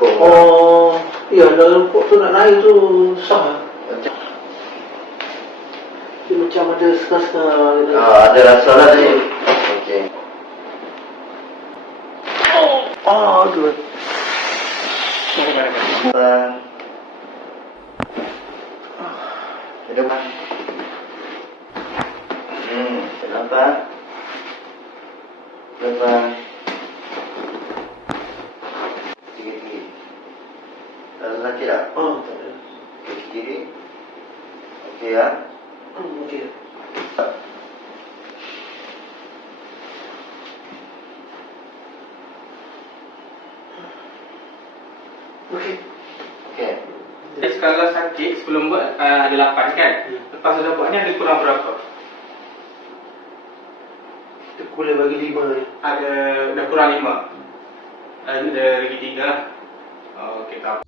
melengkung. Oh, iya dalam kok tu nak naik tu susah. Dia macam ada sekar-sekar gitu. Ada rasa lah tadi. Okey. Oh, aduh. Depan. Depan. Depan. Depan. Tinggi-tinggi. Tak ada sakit tak? Oh, tak ada. Ke kiri. Okey ya. Okey. Okey. Okey. Skala sakit sebelum buat ada 8 kan? Lepas sudah buat ni ada kurang berapa? Kita boleh bagi 5 ni. Ada dah kurang 5. Ada lagi 3 lah. Okey, tak.